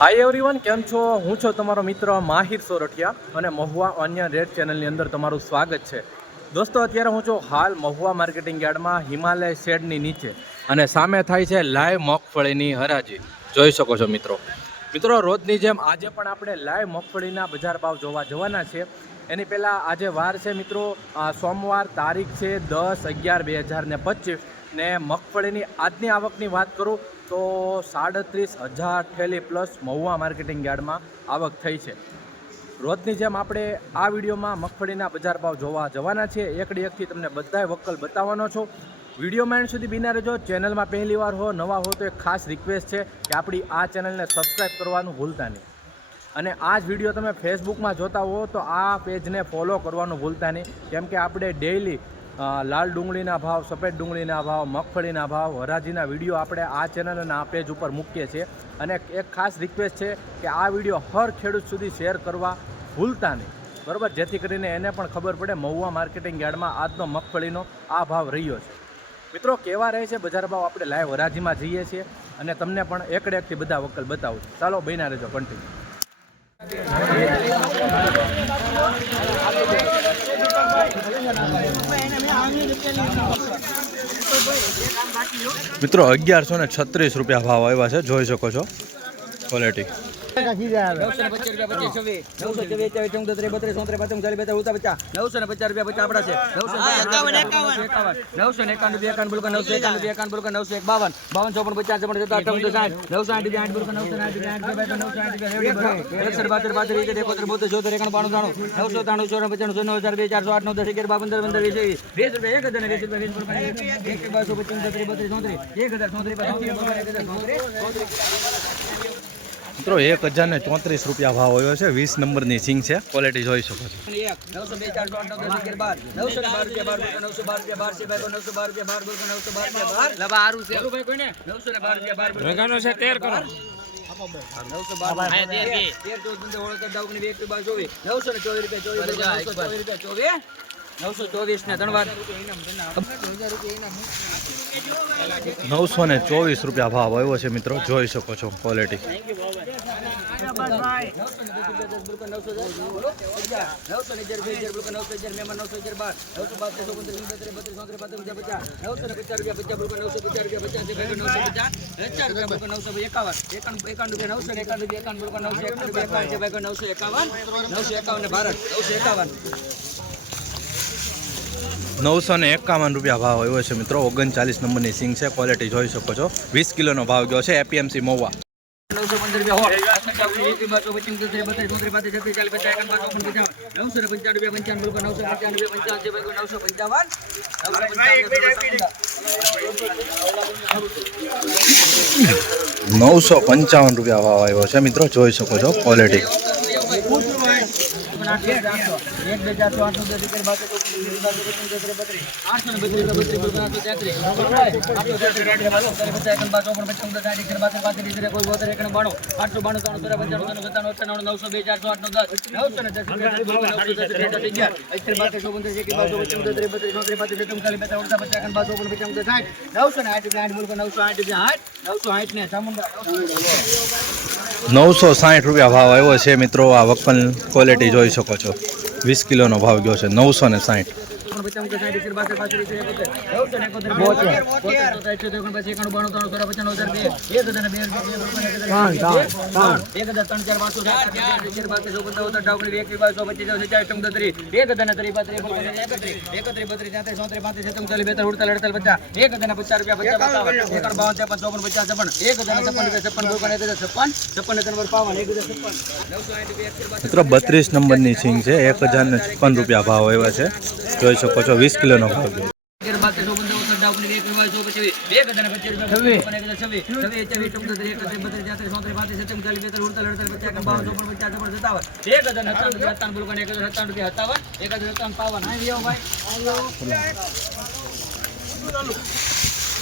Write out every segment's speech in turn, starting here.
Hi everyone કેમ છો? હું છું તમારો મિત્ર માહિર સોરઠિયા અને મહુવા અન્ય રેડ ચેનલની અંદર તમારું સ્વાગત છે. દોસ્તો, અત્યારે હું છું હાલ મહુવા માર્કેટિંગ યાર્ડમાં હિમાલય શેડની નીચે અને સામે થાય છે લાઈવ મગફળીની હરાજી. જોઈ શકો છો મિત્રો. મિત્રો, રોજની જેમ આજે પણ આપણે લાઈવ મગફળીના બજાર ભાવ જોવા જવાના છે. એની પહેલાં આજે વાર છે મિત્રો સોમવાર તારીખ છે દસ અગિયાર બે હજાર ને પચીસ. ને મગફળીની આજની આવકની વાત કરું તો સાડત્રીસ હજાર થેલી પ્લસ મહુવા માર્કેટિંગ યાર્ડમાં આવક થઈ છે. રોજની જેમ આપણે આ વિડીયોમાં મગફળીના બજાર ભાવ જોવા જવાના છે એકડી એકથી તમને બધાય વકલ બતાવવાનો છું. વિડીયોમાં એન્ડ સુધી બિના રહેજો. ચેનલમાં પહેલી વાર હો, નવા હો તો એક ખાસ રિક્વેસ્ટ છે કે આપણી આ ચેનલને સબસ્ક્રાઈબ કરવાનું ભૂલતા નહીં. અને આ જ વીડિયો તમે ફેસબુકમાં જોતા હો તો આ પેજને ફોલો કરવાનું ભૂલતા નહીં. કેમ કે આપણે ડેઈલી લાલ ડુંગળીના ભાવ, સફેદ ડુંગળીના ભાવ, મગફળીના ભાવ, હરાજીના વીડિયો આપણે આ ચેનલના પેજ ઉપર મૂકીએ છીએ. અને એક ખાસ રિક્વેસ્ટ છે કે આ વીડિયો હર ખેડૂત સુધી શેર કરવા ભૂલતા નહીં. બરાબર? જેથી કરીને એને પણ ખબર પડે મહુવા માર્કેટિંગ યાર્ડમાં આજનો મગફળીનો આ ભાવ રહ્યો છે. મિત્રો, કેવા રહે છે? બજાર ભાવ આપણે લાઈવ હરાજીમાં જઈએ છીએ અને તમને પણ એકડે એકથી બધા વકલ બતાવું છું. ચાલો બન્યા રહેજો કન્ટિન્યુ મિત્રો અગિયારસો ને છત્રીસ રૂપિયા ભાવ આવ્યા છે. જોઈ શકો છો. ક્વોલિટી નવસો ને પચાસ રૂપિયા બત્રીસ પચાસ આપણા છે. નવસો ને એકાવન નવસો એકાવન બોલકા નવસો એકાવન રૂપિયા એકાવન બોલકા નવસો એક બાવન બાવન ચોપન પચાસ ચોપન સત્તાવન અઠાવન સાઠ. નવસો આઠ આઠ બોલકા નવસો આઠ આઠ બાસઠ બાસઠ રીતે એકોતેર બોતેર ચોતેર એકાણું બાણું ત્રાણું. નવસો ત્રાણું ચોરા પચાસ નવ હજાર બે ચારસો આઠ નવ દસ અગિયાર બાર પંદર પંદર વીસ વીસ રૂપિયા એક હજાર ને વીસ રૂપિયા વીસ રૂપિયા. એક બારસો પચીસ ત્રીસ બત્રીસ ચોત્રીસ. એક હજાર ચોત્રીસ એક હજાર ચોત્રીસ મિત્રો એક હજાર ને ચોત્રીસ રૂપિયા ભાવ આવ્યો છે વીસ નંબરની સિંગ છે ક્વોલિટી જોઈ શકો છો નવસો ને રૂપિયા ચોવીસ રૂપિયા ચોવીસ ચોવીસ રૂપિયા ચોવીસ નવસો ચોવીસ ને ત્રણ નવસો ને ચોવીસ રૂપિયા ભાવ આવ્યો છે મિત્રો. જોઈ શકો છો ક્વોલિટી નવસો બોલકા નવસો એકાવન એકાવન એકાવન રૂપિયા નવસો એકાવન એકાવન. નવસો ને એકાવન રૂપિયા ભાવ આવ્યો છે મિત્રો. ઓગણચાલીસ નંબરની સિંગ છે. ક્વોલિટી જોઈ શકો છો. વીસ કિલોનો ભાવ ગયો છે એપીએમસી મોવા. નવસો પંચાવન રૂપિયા ભાવ આવ્યો છે મિત્રો. જોઈ શકો છો. ક્વોલિટી એક બે ચારસો આઠસો દસ પંચોતેર બત્રીસ આઠસો ને બત્રીસ બત્રીસ આઠસો તેત્રીસ આઠસો બાણું આઠસો ત્રણ પંચાણું સત્તાણું અઠ્ઠાણું નવસો બે ચારસો આઠ નવ દસ નવસો ને રૂપિયા નવસો સાઠ રૂપિયા દસ અગિયાર છે મિત્રો આ ચોપન ક્વોલિટી જોઈ શકો ચોપન ચૌદ કિલોનો ભાવ ગયો સાઠ નવસો ને આઠ રૂપિયા આઠ બોલકા નવસો આઠ રૂપિયા આઠ નવસો આઠ ને ચામુંડા નવસો સાઠ રૂપિયા ભાવ આવ્યો છે મિત્રો આ વકલ ક્વોલિટી જોઈ શકો છો વીસ કિલોનો ભાવ ગયો છે નવસો ને સાઠ મિત્રો બત્રીસ નંબરની સિંગ છે એક હજાર ને છપ્પન રૂપિયા ભાવ એવા છે જોઈ શકો છો વીસ કિલોનો ભાવ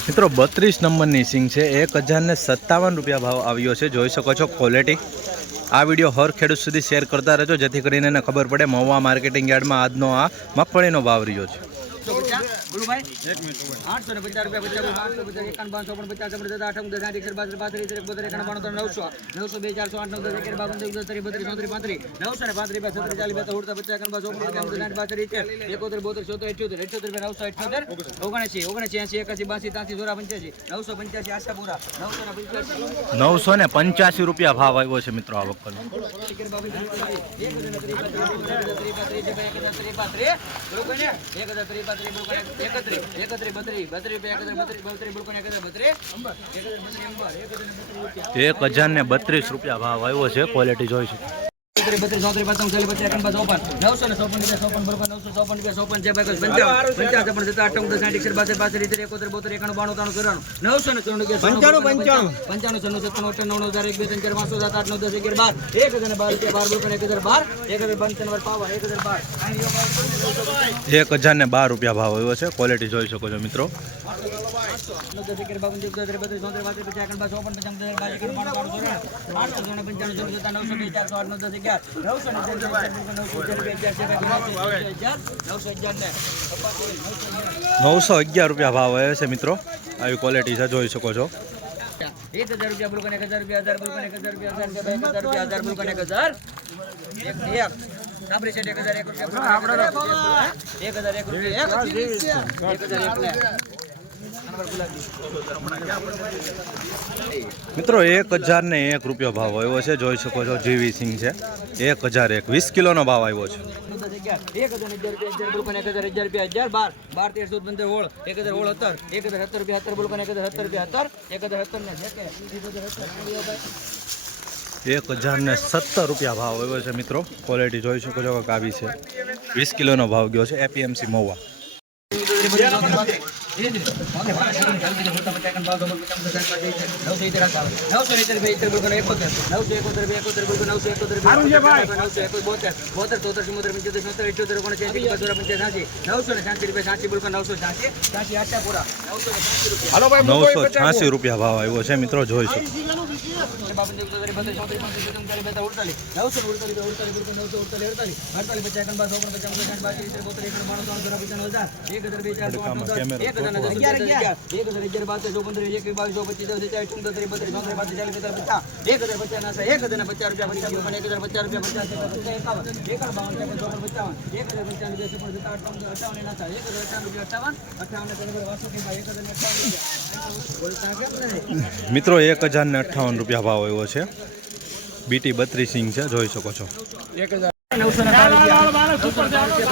મિત્રો, બત્રીસ નંબરની સિંગ છે. એક હજાર ને સત્તાવન રૂપિયા ભાવ આવ્યો છે. જોઈ શકો છો ક્વોલિટી આ વીડિયો હર ખેડૂત સુધી શેર કરતા રહેજો, જેથી કરીને એને ખબર પડે મહુવા માર્કેટિંગ યાર્ડમાં આજનો આ મગફળીનો ભાવ રહ્યો છે. ભાઈ આઠસો ને પચાસ રૂપિયા પચાસ આઠસો પચાસ એકાવન બાવન ચોપન પચાસ છપ્પન આઠ અઠાવન ઓગણસાઠ એકસઠ બાસઠ પાંત્રીસ ત્રીસ બોતેર એકાવન બાણું નવસો. નવસો બે ચારસો આઠ નવ દસ અગિયાર બાવન ત્રેવીસ ત્રીસ બત્રીસ ચોત્રીસ પાંત્રીસ. નવસો ને પાંત્રીસ રૂપિયા છત્રીસ ચાલીસ ઉડતા પચાસ એકાવન ચોપન એકાવન સાઠ બાસઠ ઇત્તેર એકોતેર બોતેર ચોતેર અઠ્યોતેર. અઠ્યોતેર રૂપિયા નવસો અઠ્યોતેર. ઓગણસી ઓગણસી એસી એકાસી બાસી ત્યાંસી ચોરા પંચ્યાસી. નવસો પંચ્યાસી આશાપુરા. નવસો ને પંચ્યાસી. નવસો ને પંચ્યાસી રૂપિયા ભાવ આવ્યો છે મિત્રો આ એક હજાર ને બત્રીસ રૂપિયા ભાવ આવ્યો છે ક્વોલિટી જોઈ છે પંચાણું પંચાણું પંચાણું છન્નું સત્તાણું અઠ્ઠાણું નવ હજાર એક બે ત્રણ ચાર પાંચ સાત આઠ નવ દસ અગિયાર બાર. એક હજાર ને બાર રૂપિયા બાર બોલકો એક હજાર બાર એક હજાર પંચાવન પાવા એક હજાર બાર. એક હજાર ને બાર રૂપિયા ભાવ આવ્યો છે. ક્વોલિટી જોઈ શકો છો મિત્રો. નવસો અગિયાર રૂપિયા ભાવ આવે છે મિત્રો આવી ક્વોલિટી છે જોઈ શકો છો એક હજાર રૂપિયા બોલકો એક હજાર રૂપિયા હજાર બોલકો એક હજાર રૂપિયા હજાર બે હજાર રૂપિયા હજાર બોલકો એક હજાર એક એક આપણી સાઈડ એક હજાર એક રૂપિયા એક હજાર એક રૂપિયા એક એક હજાર એક મિત્રો એક હજાર ને એક રૂપિયો ભાવ આવ્યો છે. જોઈ શકો છો જીવી સિંગ છે. એક હજાર એક વીસ કિલોનો ભાવ આવ્યો છે. એક હજાર રૂપિયા એક હજાર અગિયાર રૂપિયા હજાર બાર. બાર તેર પંદર હોળ એક હજાર હોળ સત્તર. એક હજાર સત્તર રૂપિયા સત્તર બોલકો એક હજાર સત્તર રૂપિયા સત્તર. એક હજાર સત્તર ને એક હજાર સત્તર ને સત્તર રૂપિયા ભાવ આવ્યો છે મિત્રો. ક્વોલિટી જોઈ શકો છો કે આવી છે. વીસ કિલોનો ભાવ ગયો છે એપીએમસી મહુવા નવસો છ્યાસી રૂપિયા ભાવ આવ્યો છે મિત્રો જોઈ શકો મિત્રો એક હજાર ને અઠ્ઠાવન રૂપિયા ભાવ એવો છે બીટી બત્રીસ સિંગ છે જોઈ શકો છો રૂપિયા નવસો ને બાર બાર બાર બાર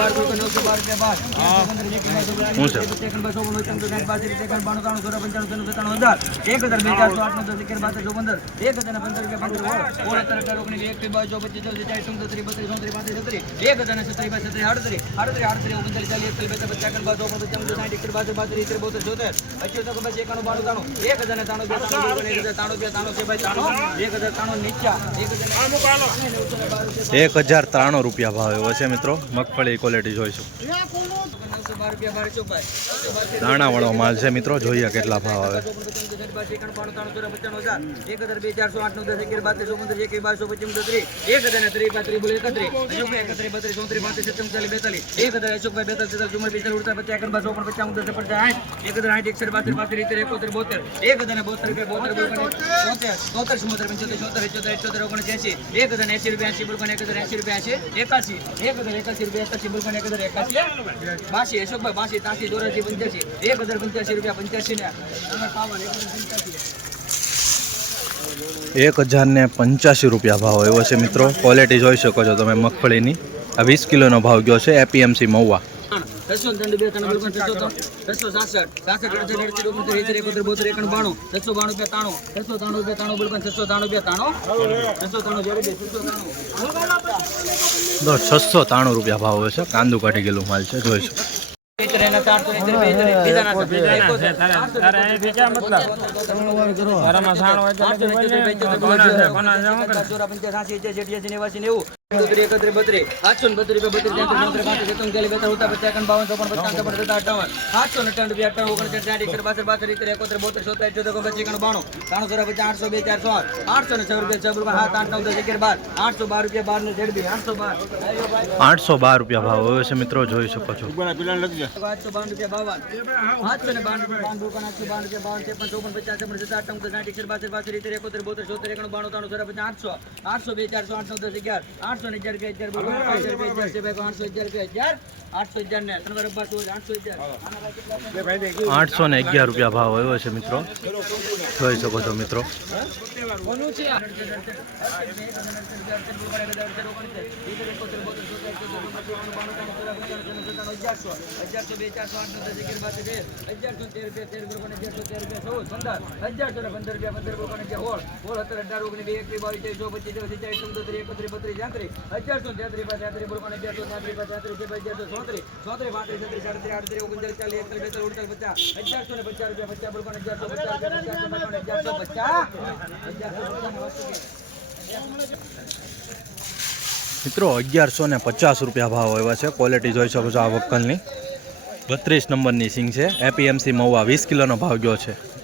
એક હજાર બે ચારસો આઠ દસ અગિયાર બાર તેર એક હજાર પંદર રૂપિયા પંદર ઓળ અત્યારે ઓગણીસ એક પચીસ ચોવીસ ચાલીસ ચૌદ ત્રીસ બત્રીસ ચોત્રીસ પાંત્રીસ છત્રીસ એક હજાર છત્રીસ બાર છત્રીસ આડત્રીસ આડત્રીસ આડત્રીસ ઓગણચાલીસ ચાલીસ એકત્રીસ બેતાલીસ પચાસ બાર ચોપન પચાસ સાઠ એકત્રીસ બાર બાત્રીસ ત્રીસ બોતેર ચોતેર અઠ્યોતેર પછી એકાણું બાણું તાણું એક હજાર તાણું બે તાણું એક હજાર તાણું બે તાણું છે ભાઈ તાણું એક હજાર તાણું નીચા એક હજાર બાર એક હજાર ત્રાણું રૂપિયા ભાવ એવો છે મિત્રો. મગફળી ક્વોલિટી જોઈ બાર દાણાવાળો માલ છે મિત્રો જોઈએ કેટલા ભાવ આવે એકાસી એક હજાર એકાસી રૂપિયા એકાસી બોલકો એક હજાર એકાસી અશોકભાઈ બાસી ત્યાંસી ચોરાસી પંચ્યાસી. એક હજાર પંચ્યાસી રૂપિયા પંચ્યાસી ને એક હજાર પંચ્યાસી એક હજાર ને પંચ્યાસી રૂપિયા ભાવ આવ્યો છે મિત્રો. ક્વોલિટી જોઈ શકો છો તમે મગફળીની. આ વીસ કિલોનો ભાવ ગયો છે એપીએમસી મહુવા. છસો ત્રણ બે ત્રણ બોલકો છસો ત્રણ સાસઠ સાસઠ અડસઠ અડસઠ ઓગણત્રીસ એસી એકોતેર બોતેર એકણ બાણું. છસો બાણું રૂપિયા તાણું. રૂપિયા તાણું બોલકો છસો ત્રાણું રૂપિયા તાણું. છસો ત્રાણું જ્યારે બે છસો ત્રાણું. છસો ત્રાણું રૂપિયા ભાવ હોય છે. કાંદુ કાઢી ગયેલું માલ છે જોઈ શકો એતર એના ચારસો એતર બે એતર બીજાના એકોતેર તારે અહીંથી ક્યાં મતલબ? તારામાં સાણ હોય તો ચોરા પંચાસ સાસી એસી જેઠ્યાસી નેવાસી નેવું ચૌધરી ને બત્રી રૂપિયા ચોત્રીસ પાંત્રીસ એકત્રીસ ચાલીસ બેતાલીસ ઉતાર પચાસ બાવન ચોપન પચાસ છપ્પન સત્તાવન અઠાવન સાતસો ને અઠાવન રૂપિયા અઠાવન સાઠ એકસઠ બાસઠ બાસઠ ઇત્તેર એકોતેર બોતેર સોતેર ચૌદ પચીસ એકાણું બાણું. ત્રાણું પચાસ આઠસો બે ચારસો આઠ. આઠસો ને છ રૂપિયા છ રૂપિયા સાત આઠ નવ દસ અગિયાર બાર. આઠસો બાર રૂપિયા બાર ને ઝેડબી આઠસો બાર. આઠસો બાર રૂપિયા ભાવ. હવે છે મિત્રો જોઈ શકો છો. આઠસો બાવન રૂપિયા બાવન. આઠસો ને બાવન રૂપિયા બાવન રૂપિયા આઠસો બાવન રૂપિયા બાવન ત્રેપન ચોપન પચાસ એકસઠ બાસઠ બાસઠ એકોતેર બોતેર સોતેર એકાણું બાણું ત્રાણું સોળ પચાસ આઠસો આઠસો બે ચારસો આઠસો દસ અગિયાર. આઠસો ને અગિયાર રૂપિયા અગિયાર બોલો અગિયાર રૂપિયા આઠસો અગિયાર રૂપિયા અગિયાર આઠસો અગિયાર ને ત્રણ હોય, આઠસો છે? આઠસો ને અગિયાર રૂપિયા ભાવ આવ્યો છે મિત્રો જોઈ શકો છો મિત્રો મિત્રો, અગિયારસો ને પચાસ રૂપિયા ભાવ આવ્યા છે. ક્વોલિટી જોઈ શકો છો આ વક્કલની. બત્રીસ નંબરની સિંગ છે. એપીએમસી મહુવા વીસ કિલોનો ભાવ ગયો છે.